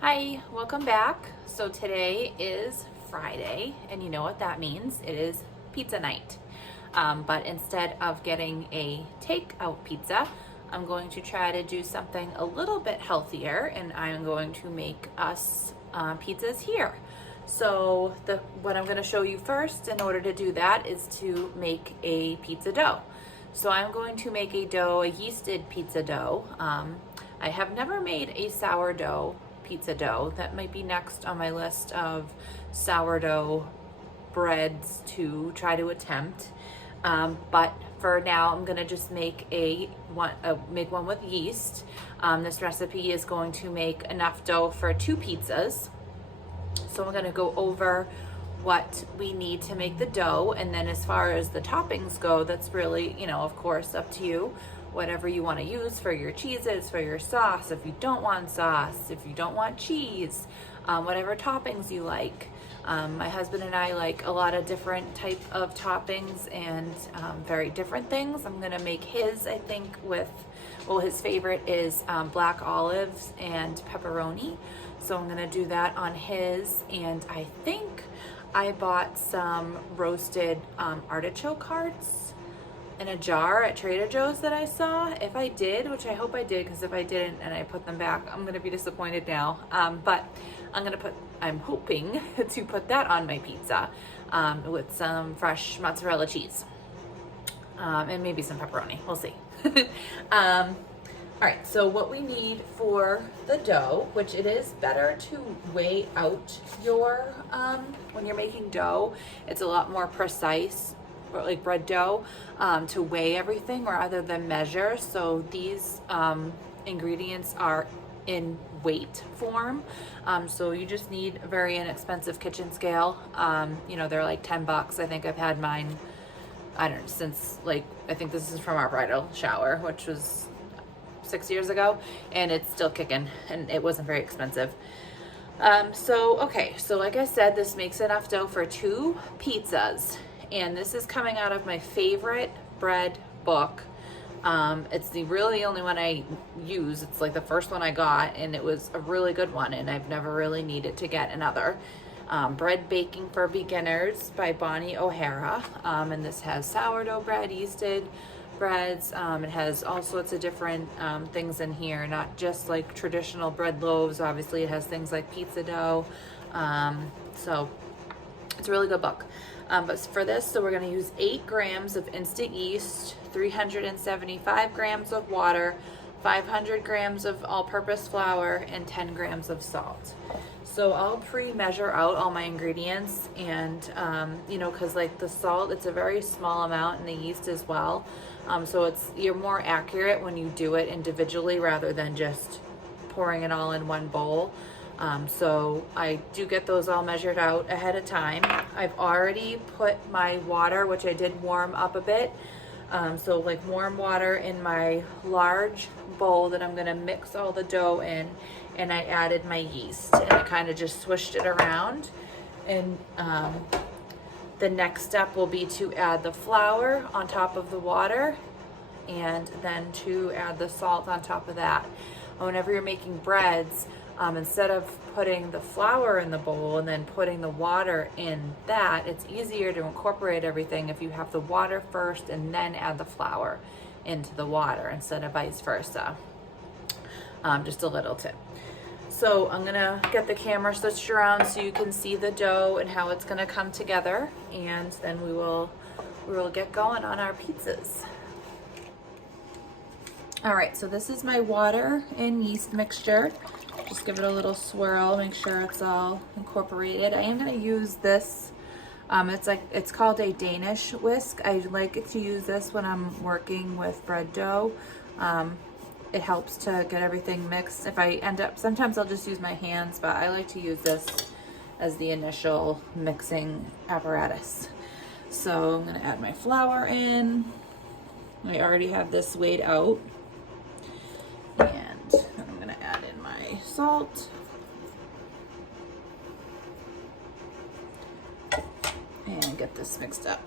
Hi, welcome back. So today is Friday, and you know what that means? It is pizza night. But instead of getting a takeout pizza, I'm going to try to do something a little bit healthier, and I'm going to make us pizzas here. So what I'm going to show you first in order to do that is to make a pizza dough. So I'm going to make a yeasted pizza dough. I have never made a sourdough pizza dough. That might be next on my list of sourdough breads to try to attempt. But for now, I'm gonna just make one with yeast. This recipe is going to make enough dough for 2 pizzas. So I'm gonna go over what we need to make the dough, and then as far as the toppings go, that's really, of course, up to you. Whatever you want to use for your cheeses, for your sauce, if you don't want sauce, if you don't want cheese, whatever toppings you like. My husband and I like a lot of different type of toppings and very different things. I'm gonna make his, I think, his favorite is black olives and pepperoni. So I'm gonna do that on his, and I think I bought some roasted artichoke hearts in a jar at Trader Joe's that I saw. If I did, which I hope I did, because if I didn't and I put them back, I'm gonna be disappointed now. But I'm hoping to put that on my pizza with some fresh mozzarella cheese and maybe some pepperoni. We'll see. All right, so what we need for the dough, which it is better to weigh out your, when you're making dough, it's a lot more precise, like bread dough, to weigh everything rather than measure. So these ingredients are in weight form. So you just need a very inexpensive kitchen scale. They're like $10. I think I've had mine, I don't know, since I think this is from our bridal shower, which was 6 years ago, and it's still kicking, and it wasn't very expensive. So like I said, this makes enough dough for 2 pizzas. And this is coming out of my favorite bread book. It's really the only one I use. It's like the first one I got, and it was a really good one, and I've never really needed to get another. Bread Baking for Beginners by Bonnie O'Hara. And this has sourdough bread, yeasted breads. It has all sorts of different things in here, not just like traditional bread loaves. Obviously, it has things like pizza dough. So it's a really good book. But for this, so we're going to use 8 grams of instant yeast, 375 grams of water, 500 grams of all-purpose flour, and 10 grams of salt. So I'll pre-measure out all my ingredients, and because like the salt, it's a very small amount, and the yeast as well. So you're more accurate when you do it individually rather than just pouring it all in one bowl. So I do get those all measured out ahead of time. I've already put my water, which I did warm up a bit. So like warm water in my large bowl that I'm gonna mix all the dough in, and I added my yeast, and I kind of just swished it around. And the next step will be to add the flour on top of the water, and then to add the salt on top of that. Whenever you're making breads, instead of putting the flour in the bowl and then putting the water in that, it's easier to incorporate everything if you have the water first and then add the flour into the water instead of vice versa. Just a little tip. So I'm gonna get the camera switched around so you can see the dough and how it's gonna come together, and then we will get going on our pizzas. All right, so this is my water and yeast mixture. Just give it a little swirl, make sure it's all incorporated. I am gonna use this, it's called a Danish whisk. I like to use this when I'm working with bread dough. It helps to get everything mixed. If I sometimes I'll just use my hands, but I like to use this as the initial mixing apparatus. So I'm gonna add my flour in. I already have this weighed out. And I'm gonna add in my salt. And get this mixed up.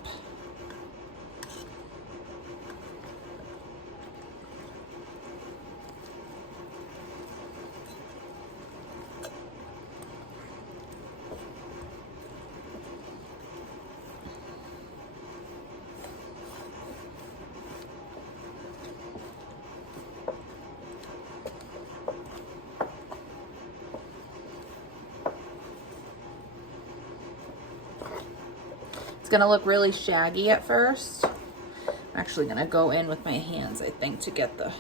gonna look really shaggy at first. I'm actually gonna go in with my hands, I think, to get the,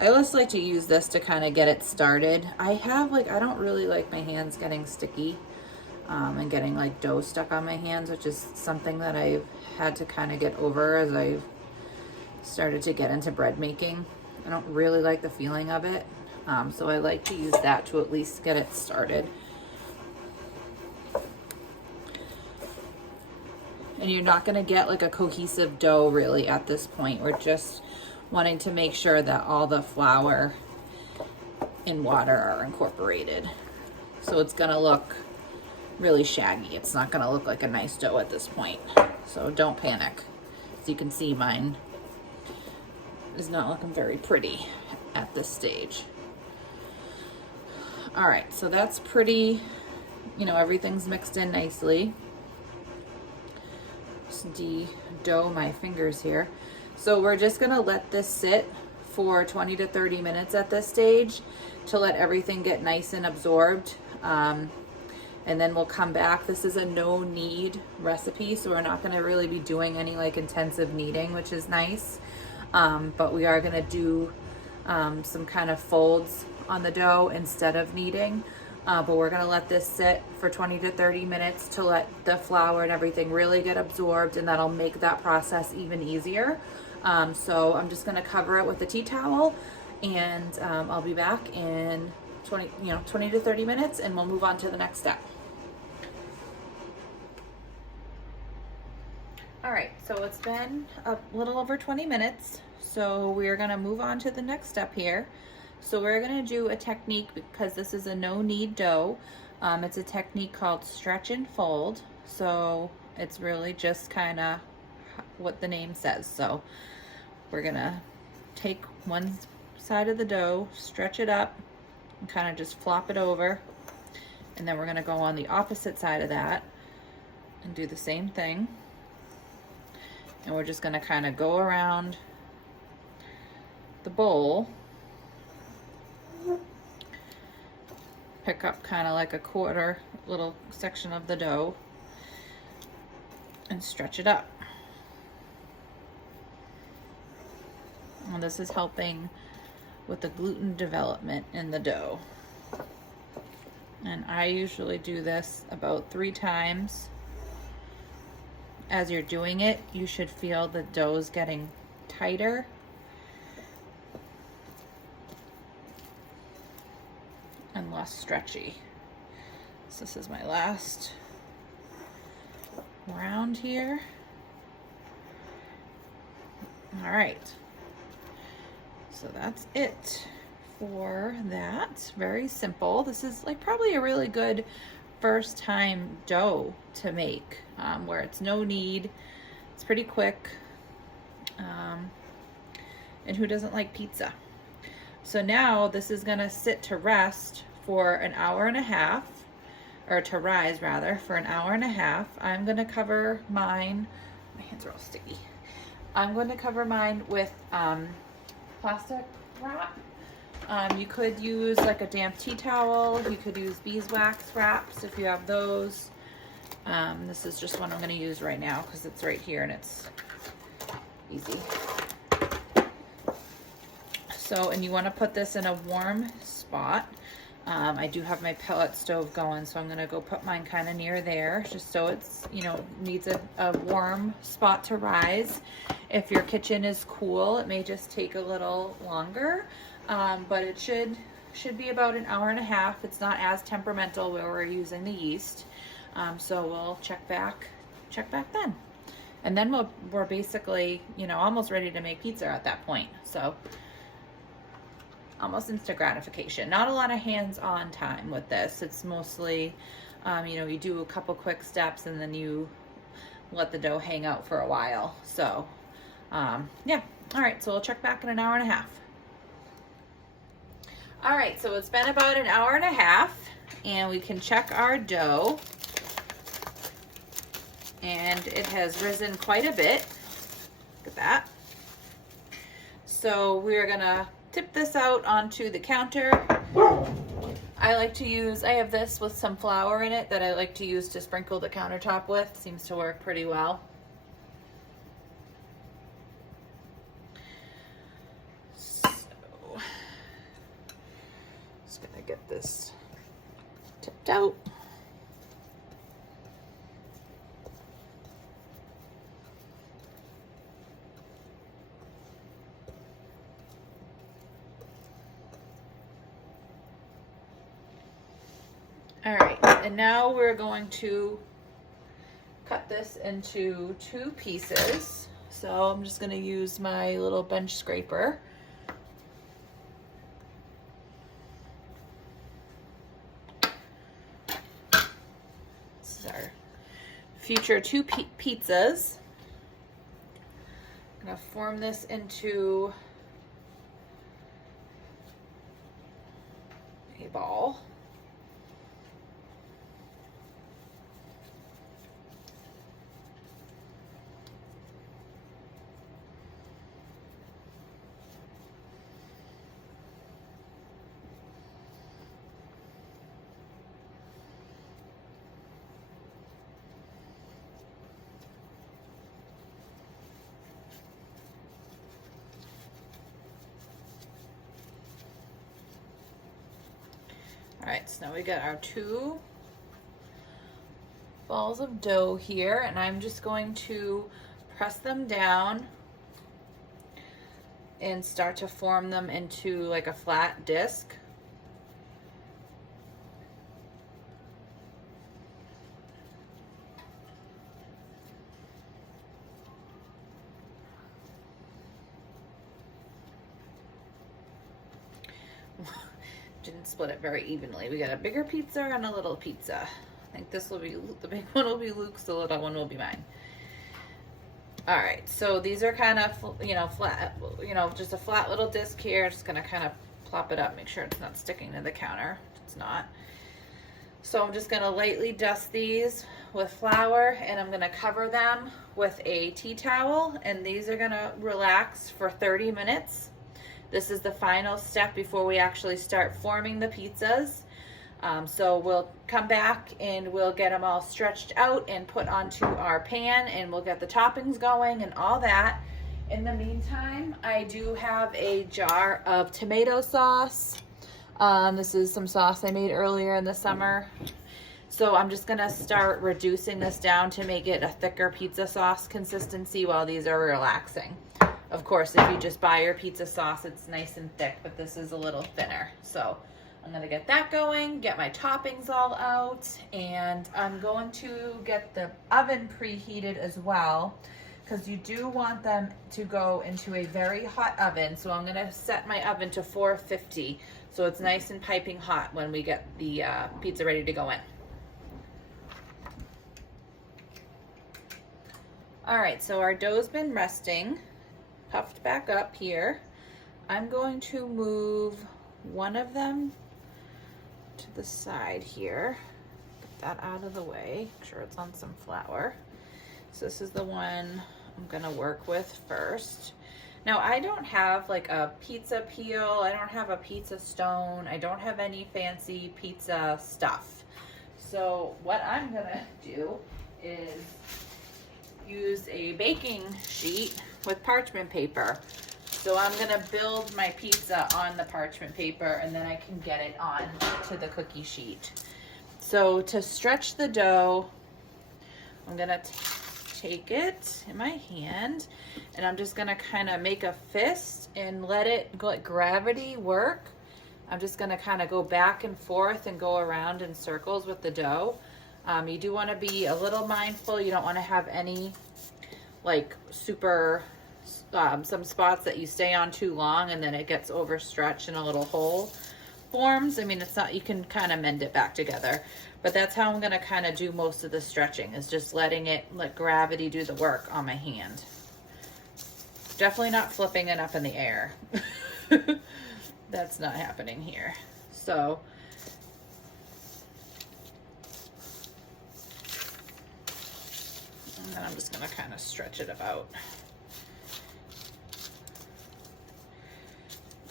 I always like to use this to kind of get it started. I don't really like my hands getting sticky and getting like dough stuck on my hands, which is something that I've had to kind of get over as I've started to get into bread making. I don't really like the feeling of it. So I like to use that to at least get it started. And you're not gonna get like a cohesive dough really at this point. We're just wanting to make sure that all the flour and water are incorporated. So it's gonna look really shaggy. It's not gonna look like a nice dough at this point. So don't panic. As you can see, mine is not looking very pretty at this stage. All right, so that's pretty, you know, everything's mixed in nicely. Just de-dough my fingers here. So we're just gonna let this sit for 20 to 30 minutes at this stage to let everything get nice and absorbed. And then we'll come back. This is a no knead recipe, so we're not gonna really be doing any like intensive kneading, which is nice. But we are gonna do some kind of folds on the dough instead of kneading. But we're gonna let this sit for 20 to 30 minutes to let the flour and everything really get absorbed, and that'll make that process even easier. So I'm just gonna cover it with a tea towel, and I'll be back in 20 to 30 minutes, and we'll move on to the next step. All right, so it's been a little over 20 minutes. So we're gonna move on to the next step here. So we're gonna do a technique, because this is a no knead dough. It's a technique called stretch and fold. So it's really just kind of what the name says. So we're gonna take one side of the dough, stretch it up, and kind of just flop it over. And then we're gonna go on the opposite side of that and do the same thing. And we're just gonna kind of go around the bowl, pick up kind of like a quarter little section of the dough and stretch it up. And this is helping with the gluten development in the dough. And I usually do this about 3 times. As you're doing it, you should feel the dough's getting tighter. And less stretchy. So this is my last round here. All right. So that's it for that. Very simple. This is like probably a really good first time dough to make, where it's no knead. It's pretty quick. And who doesn't like pizza? So now this is gonna sit to rest for an hour and a half, or to rise rather, for an hour and a half. I'm gonna cover mine, my hands are all sticky. I'm going to cover mine with plastic wrap. You could use like a damp tea towel. You could use beeswax wraps if you have those. This is just one I'm gonna use right now because it's right here and it's easy. So, and you wanna put this in a warm spot. I do have my pellet stove going, so I'm gonna go put mine kind of near there, just so it's, you know, needs a warm spot to rise. If your kitchen is cool, it may just take a little longer, but it should be about an hour and a half. It's not as temperamental where we're using the yeast. So we'll check back then. And then we're basically, you know, almost ready to make pizza at that point. So almost instant gratification. Not a lot of hands-on time with this. It's mostly, you know, you do a couple quick steps and then you let the dough hang out for a while. So, yeah. All right, so we'll check back in an hour and a half. All right, so it's been about an hour and a half and we can check our dough. And it has risen quite a bit. Look at that. So we're gonna tip this out onto the counter I like to use, I have this with some flour in it that I like to use to sprinkle the countertop with. Seems to work pretty well. So, just gonna get this tipped out. All right, and now we're going to cut this into 2 pieces. So I'm just gonna use my little bench scraper. This is our future 2 pizzas. I'm gonna form this into a ball. All right, so now we got our 2 balls of dough here, and I'm just going to press them down and start to form them into like a flat disc. Didn't split it very evenly. We got a bigger pizza and a little pizza. I think this will be, the big one will be Luke's, the little one will be mine. All right, so these are kind of, you know, flat, you know, just a flat little disc here. Just gonna kind of plop it up, make sure it's not sticking to the counter. It's not. So I'm just gonna lightly dust these with flour, and I'm gonna cover them with a tea towel, and these are gonna relax for 30 minutes. This is the final step before we actually start forming the pizzas. So we'll come back and we'll get them all stretched out and put onto our pan, and we'll get the toppings going and all that. In the meantime, I do have a jar of tomato sauce. This is some sauce I made earlier in the summer. So I'm just gonna start reducing this down to make it a thicker pizza sauce consistency while these are relaxing. Of course, if you just buy your pizza sauce, it's nice and thick, but this is a little thinner. So I'm gonna get that going, get my toppings all out, and I'm going to get the oven preheated as well, because you do want them to go into a very hot oven. So I'm gonna set my oven to 450, so it's nice and piping hot when we get the pizza ready to go in. All right, so our dough's been resting, puffed back up here. I'm going to move one of them to the side here. Get that out of the way, make sure it's on some flour. So this is the one I'm gonna work with first. Now I don't have like a pizza peel, I don't have a pizza stone, I don't have any fancy pizza stuff. So what I'm gonna do is use a baking sheet with parchment paper. So I'm gonna build my pizza on the parchment paper, and then I can get it on to the cookie sheet. So to stretch the dough, I'm gonna take it in my hand, and I'm just gonna kind of make a fist and let it go, let gravity work. I'm just gonna kind of go back and forth and go around in circles with the dough. You do want to be a little mindful. You don't want to have any like super some spots that you stay on too long and then it gets overstretched and a little hole forms. I mean, it's not, you can kind of mend it back together, but that's how I'm going to kind of do most of the stretching, is just letting it, let gravity do the work on my hand. Definitely not flipping it up in the air. That's not happening here. So and then I'm just going to kind of stretch it about.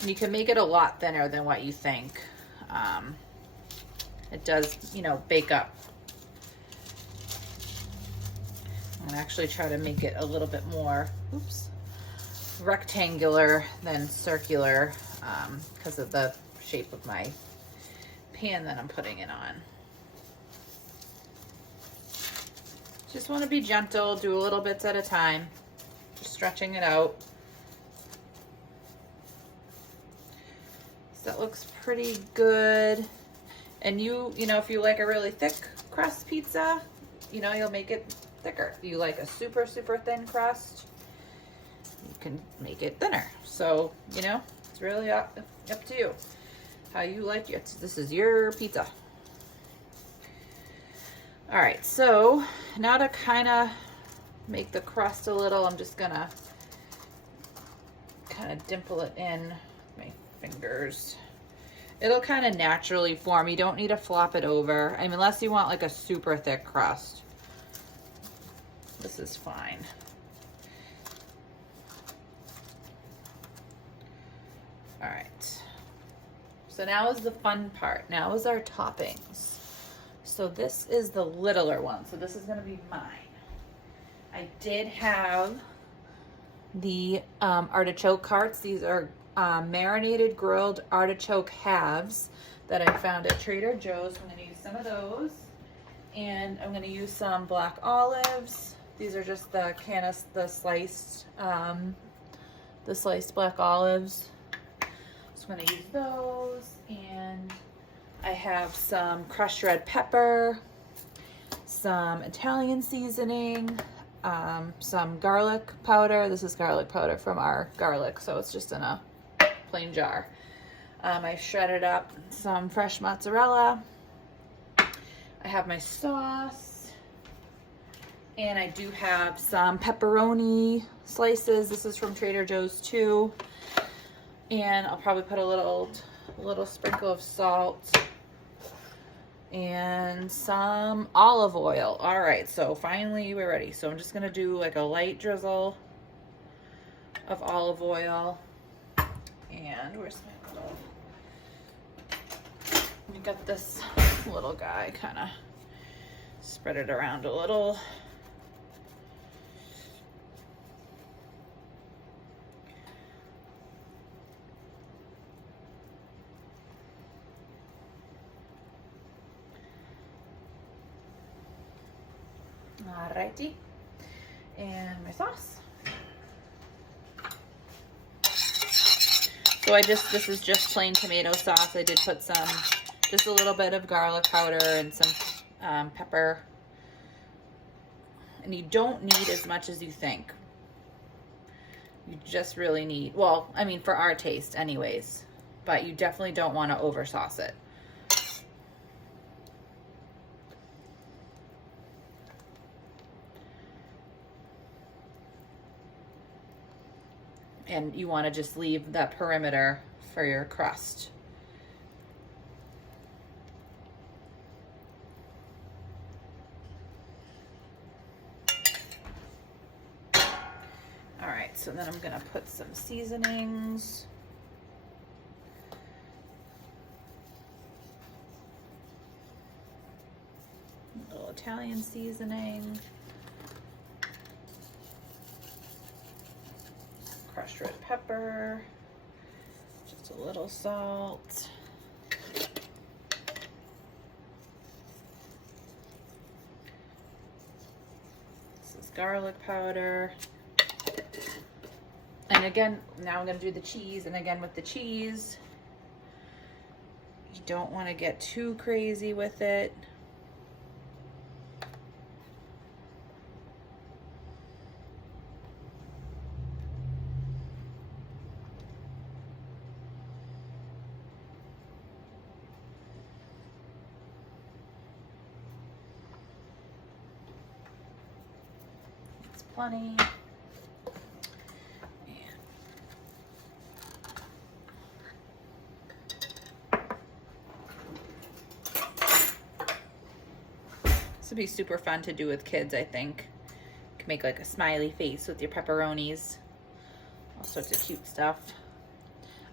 You can make it a lot thinner than what you think. it does, you know, bake up. I'm gonna actually try to make it a little bit more, oops, rectangular than circular because of the shape of my pan that I'm putting it on. Just want to be gentle, do a little bits at a time, just stretching it out. So that looks pretty good. And you know, if you like a really thick crust pizza, you know, you'll make it thicker. If you like a super, super thin crust, you can make it thinner. So, you know, it's really up to you. How you like it. This is your pizza. All right, so now to kind of make the crust a little, I'm just gonna kind of dimple it in with my fingers. It'll kind of naturally form. You don't need to flop it over. I mean, unless you want like a super thick crust. This is fine. All right. So now is the fun part. Now is our toppings. So this is the littler one. So this is gonna be mine. I did have the artichoke hearts. These are marinated grilled artichoke halves that I found at Trader Joe's. I'm gonna use some of those. And I'm gonna use some black olives. These are just the sliced black olives. So I'm gonna use those. And I have some crushed red pepper, some Italian seasoning, some garlic powder. This is garlic powder from our garlic, so it's just in a plain jar. I shredded up some fresh mozzarella. I have my sauce, and I do have some pepperoni slices. This is from Trader Joe's too. And I'll probably put a little sprinkle of salt and some olive oil. All right, so finally we're ready. So I'm just gonna do like a light drizzle of olive oil. And where's my little, we got this little guy, kind of spread it around a little. Alrighty, and my sauce. So this is just plain tomato sauce. I did put just a little bit of garlic powder and some pepper. And you don't need as much as you think. You just really need, well, I mean, for our taste anyways, but you definitely don't want to over sauce it. And you want to just leave that perimeter for your crust. All right, so then I'm gonna put some seasonings. A little Italian seasoning. Crushed red pepper, just a little salt. This is garlic powder. And again, now I'm gonna do the cheese, and again with the cheese, you don't wanna get too crazy with it. Plenty. This would be super fun to do with kids, I think. You can make like a smiley face with your pepperonis. All sorts of cute stuff.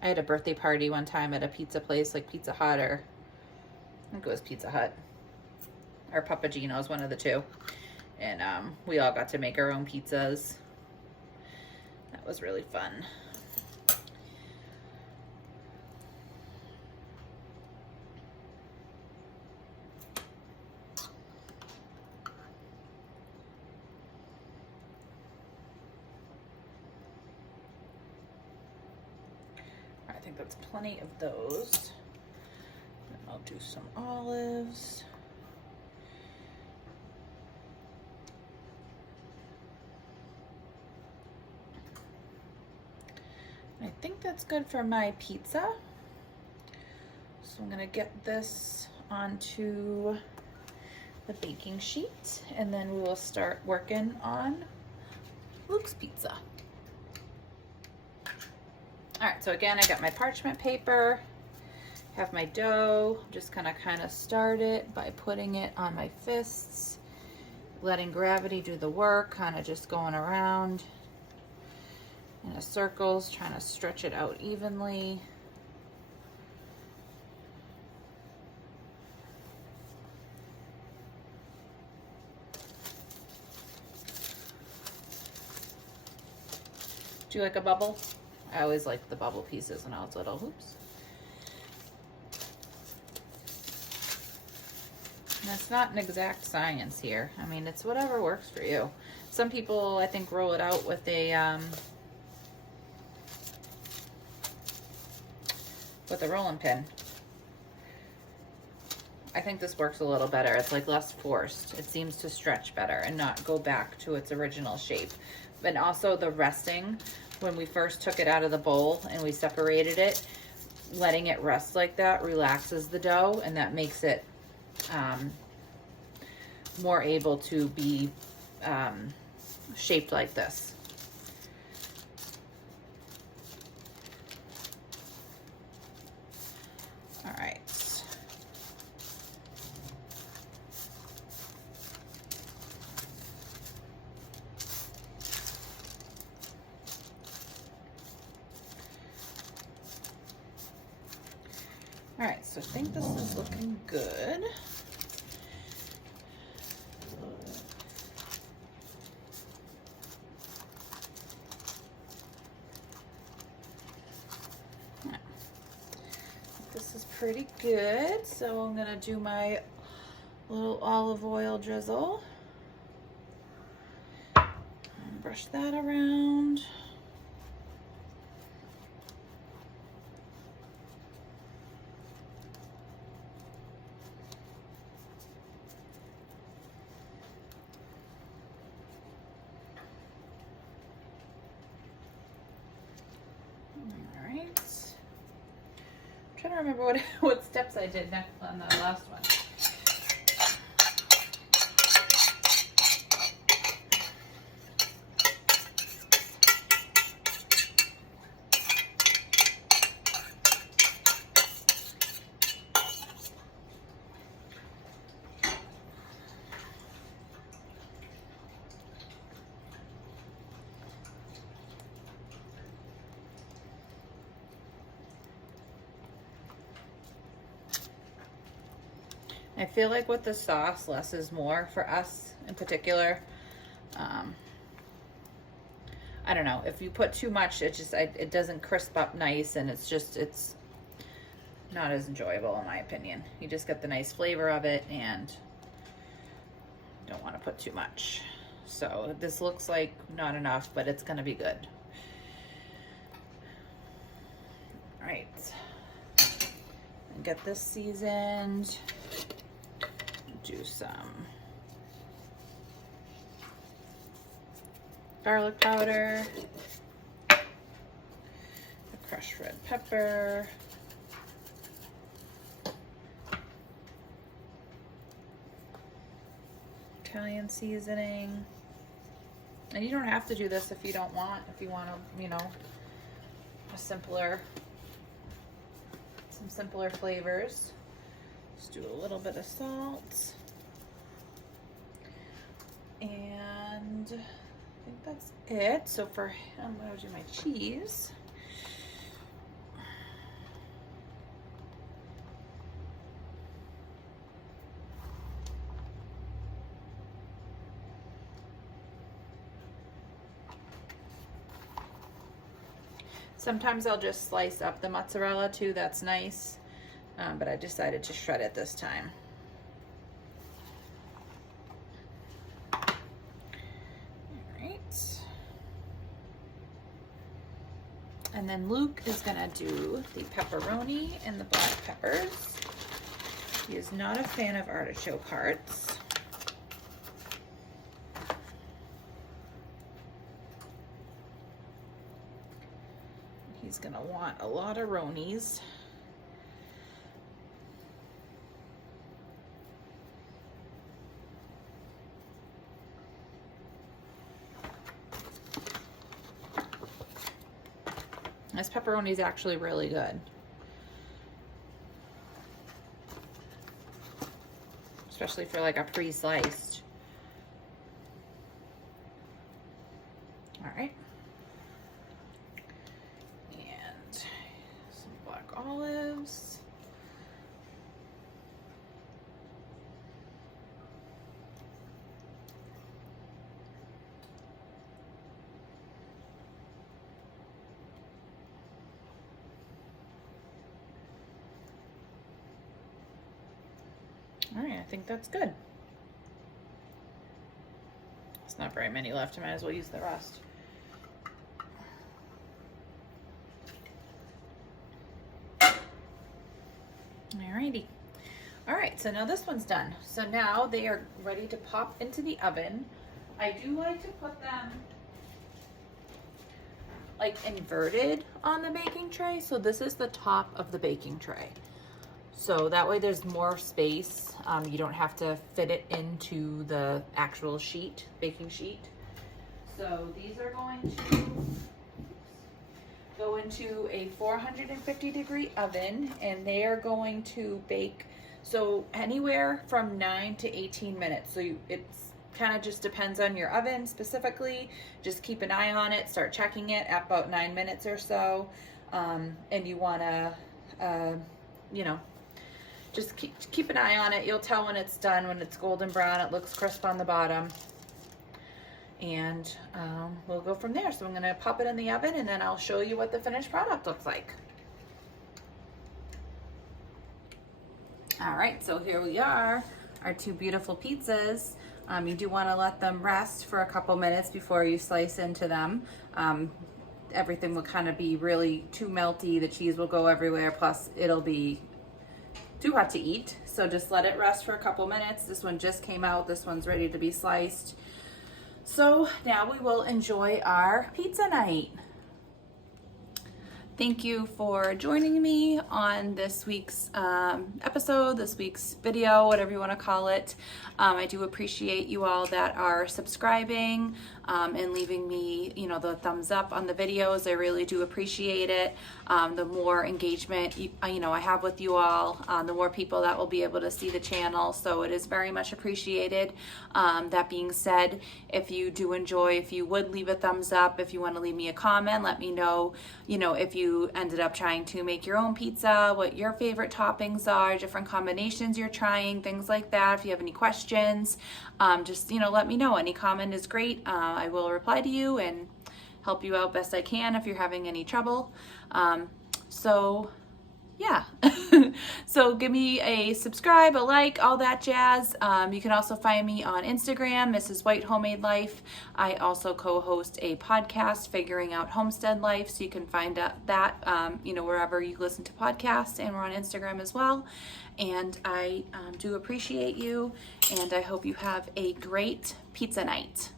I had a birthday party one time at a pizza place like Pizza Hut or I think it was Pizza Hut or Papagino's, one of the two. And we all got to make our own pizzas. That was really fun. I think that's plenty of those. And I'll do some olives. I think that's good for my pizza. So I'm gonna get this onto the baking sheet and then we will start working on Luke's pizza. All right, so again, I got my parchment paper, have my dough. I'm just gonna kind of start it by putting it on my fists, letting gravity do the work, kind of just going around in a circles, trying to stretch it out evenly. Do you like a bubble? I always liked the bubble pieces when I was little. Oops. And it's not an exact science here. I mean, it's whatever works for you. Some people, I think, roll it out with a rolling pin. I think this works a little better. It's like less forced. It seems to stretch better and not go back to its original shape. But also the resting, when we first took it out of the bowl and we separated it, letting it rest like that relaxes the dough, and that makes it more able to be shaped like this. All right. All right, so I think this is looking good. This is pretty good. So I'm gonna do my little olive oil drizzle. And brush that around. Trying to remember what steps I did next on the last one. I feel like with the sauce, less is more for us in particular. I don't know, if you put too much, it doesn't crisp up nice, and it's not as enjoyable in my opinion. You just get the nice flavor of it and don't want to put too much. So this looks like not enough, but it's gonna be good. All right, and get this seasoned. Do some garlic powder, a crushed red pepper, Italian seasoning. And you don't have to do this if you don't want. If you want to, you know, some simpler flavors. Just do a little bit of salt. And I think that's it. So I'm gonna do my cheese. Sometimes I'll just slice up the mozzarella too, that's nice, but I decided to shred it this time. All right. And then Luke is gonna do the pepperoni and the black peppers. He is not a fan of artichoke hearts. He's gonna want a lot of ronies. This pepperoni is actually really good. Especially for like a pre-sliced. All right. And some black olives. All right, I think that's good. It's not very many left. I might as well use the rest. Alrighty. All right, so now this one's done. So now they are ready to pop into the oven. I do like to put them like inverted on the baking tray. So this is the top of the baking tray. So that way there's more space. You don't have to fit it into the actual sheet, baking sheet. So these are going to go into a 450-degree oven, and they are going to bake, so anywhere from 9 to 18 minutes. So it's kind of just depends on your oven specifically. Just keep an eye on it, start checking it at about 9 minutes or so. And you want to, you know, just keep an eye on it. You'll tell when it's done, when it's golden brown, it looks crisp on the bottom. And we'll go from there. So I'm gonna pop it in the oven, and then I'll show you what the finished product looks like. All right, so here we are, our two beautiful pizzas. You do wanna let them rest for a couple minutes before you slice into them. Everything will kind of be really too melty. The cheese will go everywhere, plus it'll be too hot to eat. So just let it rest for a couple minutes. This one just came out. This one's ready to be sliced. So now we will enjoy our pizza night. Thank you for joining me on this week's episode, this week's video, whatever you want to call it. I do appreciate you all that are subscribing and leaving me, you know, the thumbs up on the videos. I really do appreciate it. The more engagement you know I have with you all, the more people that will be able to see the channel. So it is very much appreciated. That being said, if you do enjoy, if you would leave a thumbs up, if you want to leave me a comment, let me know, you know, if you ended up trying to make your own pizza, what your favorite toppings are, different combinations you're trying, things like that. If you have any questions, just, you know, let me know. Any comment is great. I will reply to you and help you out best I can if you're having any trouble. So yeah. So give me a subscribe, a like, all that jazz. You can also find me on Instagram, Mrs. White Homemade Life. I also co-host a podcast, Figuring Out Homestead Life. So you can find that, you know, wherever you listen to podcasts, and we're on Instagram as well. And I do appreciate you, and I hope you have a great pizza night.